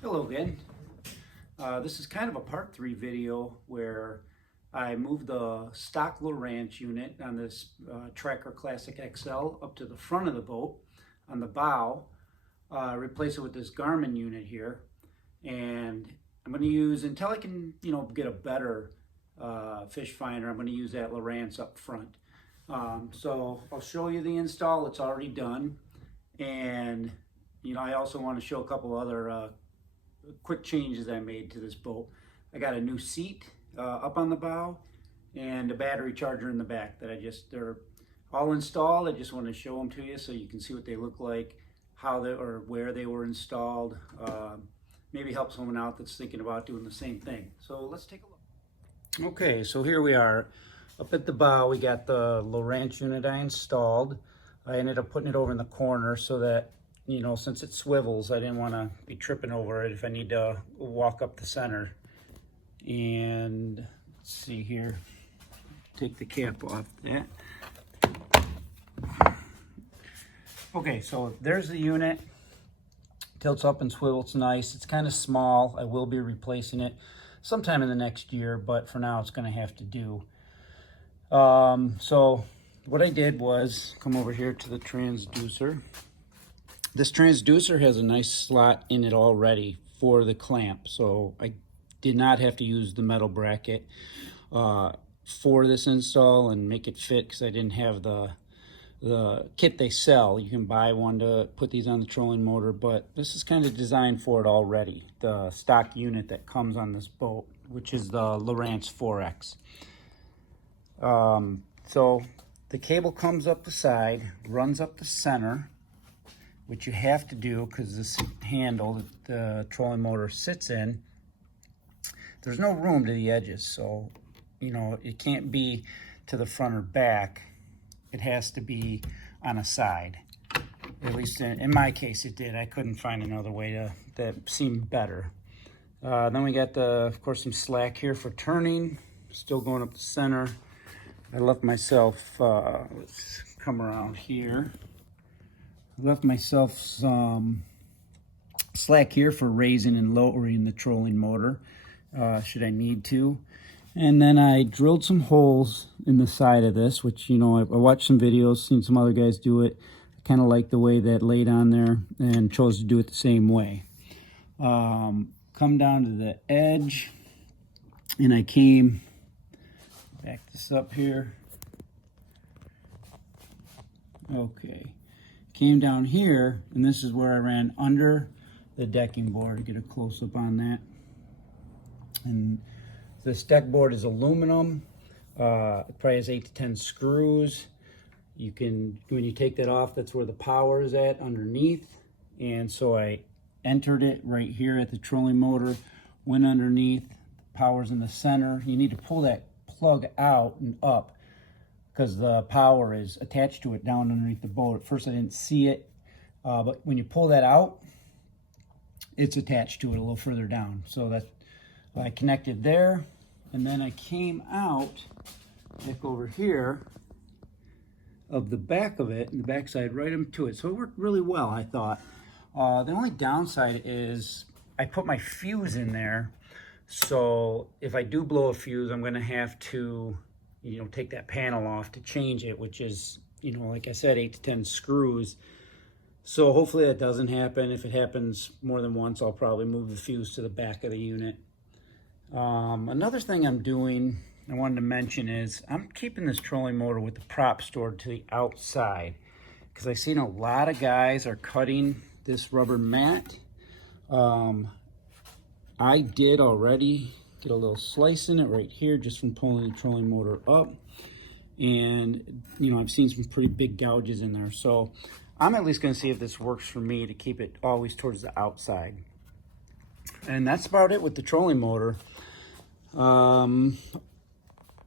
Hello again. This is kind of a part 3 video where I moved the Stock Lowrance unit on this Tracker Classic XL up to the front of the boat on the bow, replace it with this Garmin unit here, and I'm going to use, until I can get a better fish finder, I'm going to use that Lowrance up front. So I'll show you the install. It's already done, and I also want to show a couple other quick changes I made to this boat. I got a new seat up on the bow and a battery charger in the back that they're all installed. I just want to show them to you so you can see what they look like, how they or where they were installed. Maybe help someone out that's thinking about doing the same thing. So let's take a look. Okay, so here we are up at the bow. We got the Lowrance unit I installed. I ended up putting it over in the corner so that since it swivels, I didn't want to be tripping over it if I need to walk up the center. And let's see here, take the cap off that. Okay, so there's the unit. Tilts up and swivels nice. It's kind of small. I will be replacing it sometime in the next year, but for now it's going to have to do. So what I did was come over here to the transducer. This transducer has a nice slot in it already for the clamp, so I did not have to use the metal bracket for this install and make it fit because I didn't have the kit they sell. You can buy one to put these on the trolling motor, but this is kind of designed for it already, the stock unit that comes on this boat, which is the Lowrance 4X. So the cable comes up the side, runs up the center, which you have to do because this handle that the trolling motor sits in, there's no room to the edges, so it can't be to the front or back. It has to be on a side. At least in my case it did. I couldn't find another way that seemed better. Then we got of course some slack here for turning, still going up the center. I left myself, let's come around here. I left myself some slack here for raising and lowering the trolling motor, should I need to. And then I drilled some holes in the side of this, which, I watched some videos, seen some other guys do it. I kind of like the way that laid on there and chose to do it the same way. Come down to the edge, and I came, back this up here. Okay. Came down here, and this is where I ran under the decking board to get a close-up on that. And this deck board is aluminum. It probably has 8 to 10 screws. You can, when you take that off, that's where the power is at underneath. And so I entered it right here at the trolling motor, went underneath, power's in the center. You need to pull that plug out and up because the power is attached to it down underneath the boat. At first I didn't see it, but when you pull that out, it's attached to it a little further down. So that I connected there, and then I came out, back over here, of the back of it, and the backside right into it. So it worked really well, I thought. The only downside is I put my fuse in there, so if I do blow a fuse, I'm gonna have to take that panel off to change it, which is, like I said, 8 to 10 screws. So hopefully that doesn't happen. If it happens more than once, I'll probably move the fuse to the back of the unit. Another thing I'm doing, I wanted to mention, is I'm keeping this trolling motor with the prop stored to the outside because I've seen a lot of guys are cutting this rubber mat. I did already get a little slice in it right here just from pulling the trolling motor up, and I've seen some pretty big gouges in there. So I'm at least going to see if this works for me to keep it always towards the outside. And that's about it with the trolling motor.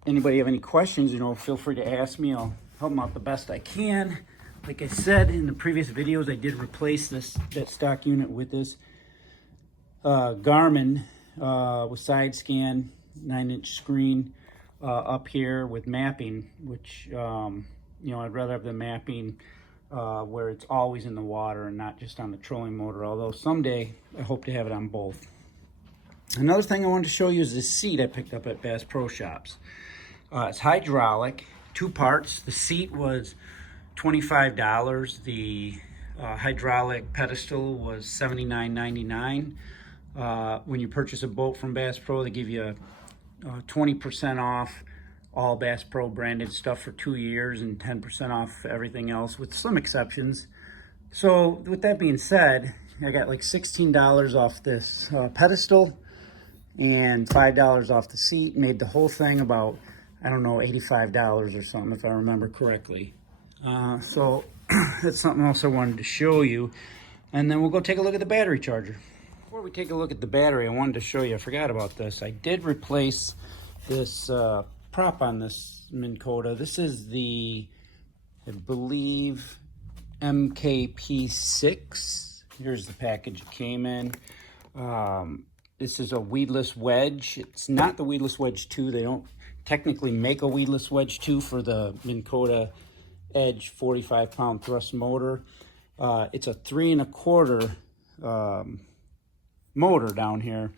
Anybody have any questions, feel free to ask me. I'll help them out the best I can. Like I said in the previous videos, I did replace that stock unit with this Garmin with side scan 9-inch screen up here with mapping, which I'd rather have the mapping where it's always in the water and not just on the trolling motor, although someday I hope to have it on both. Another thing I wanted to show you is this seat I picked up at Bass Pro Shops. It's hydraulic, 2 parts. The seat was $25. The hydraulic pedestal was $79.99. When you purchase a boat from Bass Pro, they give you 20% off all Bass Pro branded stuff for 2 years and 10% off everything else, with some exceptions. So with that being said, I got like $16 off this pedestal and $5 off the seat. Made the whole thing about, I don't know, $85 or something, if I remember correctly. So that's something else I wanted to show you. And then we'll go take a look at the battery charger. Before we take a look at the battery, I wanted to show you, I forgot about this. I did replace this prop on this Minn Kota. This is the, I believe, MKP6. Here's the package it came in. This is a Weedless Wedge. It's not the Weedless Wedge 2. They don't technically make a Weedless Wedge 2 for the Minn Kota Edge 45-pound thrust motor. It's a 3 1/4 motor down here,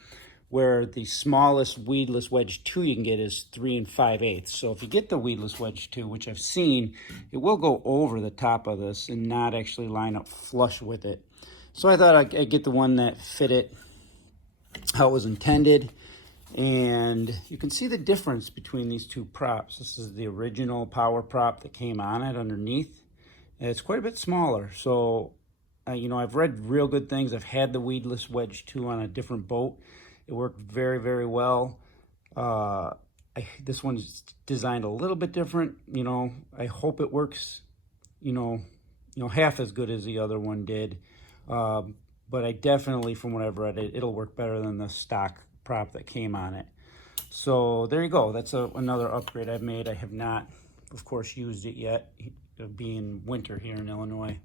where the smallest Weedless Wedge 2 you can get is 3 5/8. So if you get the Weedless Wedge 2, which I've seen, it will go over the top of this and not actually line up flush with it. So I thought I'd get the one that fit it how it was intended. And you can see the difference between these two props. This is the original power prop that came on it underneath. And it's quite a bit smaller. So, you know, I've read real good things. I've had the Weedless Wedge 2 on a different boat. It worked very, very well. This one's designed a little bit different. You know, I hope it works, you know, half as good as the other one did. But I definitely, from what I've read, it'll work better than the stock prop that came on it. So there you go. That's another upgrade I've made. I have not, of course, used it yet, being winter here in Illinois.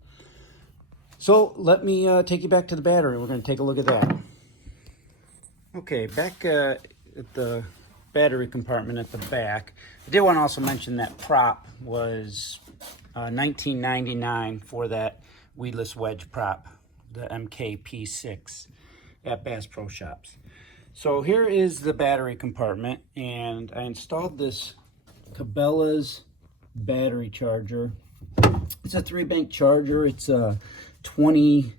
So let me take you back to the battery. We're going to take a look at that. Okay, back at the battery compartment at the back, I did want to also mention that prop was $19.99 for that Weedless Wedge prop, the MKP6 at Bass Pro Shops. So here is the battery compartment, and I installed this Cabela's battery charger. It's a 3-bank charger. It's a 20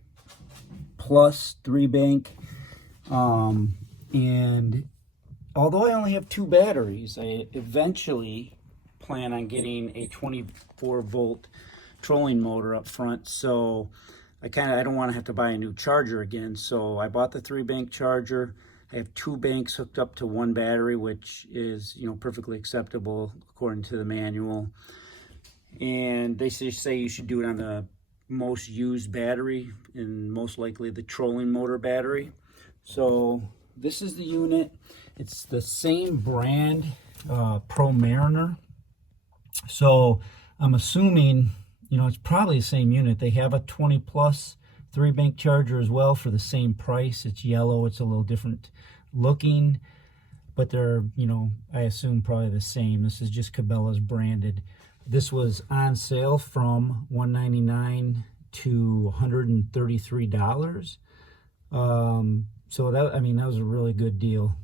plus 3-bank. And although I only have 2 batteries, I eventually plan on getting a 24-volt trolling motor up front. So I don't want to have to buy a new charger again. So I bought the 3-bank charger. I have 2 banks hooked up to 1 battery, which is, you know, perfectly acceptable according to the manual. And they say you should do it on the most used battery, and most likely the trolling motor battery. So this is the unit. It's the same brand, Pro Mariner. So I'm assuming, you know, it's probably the same unit. They have a 20 plus 3-bank charger as well for the same price. It's yellow. It's a little different looking, but they're, you know, I assume probably the same. This is just Cabela's branded. This was on sale from $199 to $133. So that, I mean, that was a really good deal.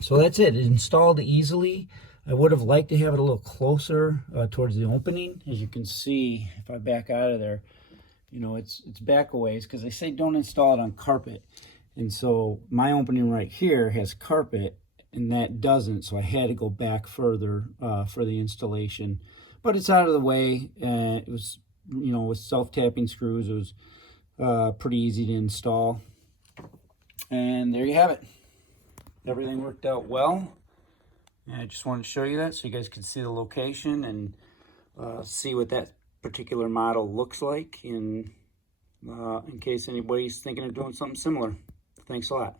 So that's it. It installed easily. I would have liked to have it a little closer towards the opening. As you can see, if I back out of there, you know, it's back a ways, because they say don't install it on carpet. And so my opening right here has carpet, and that doesn't. So I had to go back further for the installation. But it's out of the way. It was, you know, with self-tapping screws, it was pretty easy to install. And there you have it. Everything worked out well. And I just wanted to show you that so you guys could see the location and see what that particular model looks like in case anybody's thinking of doing something similar. Thanks a lot.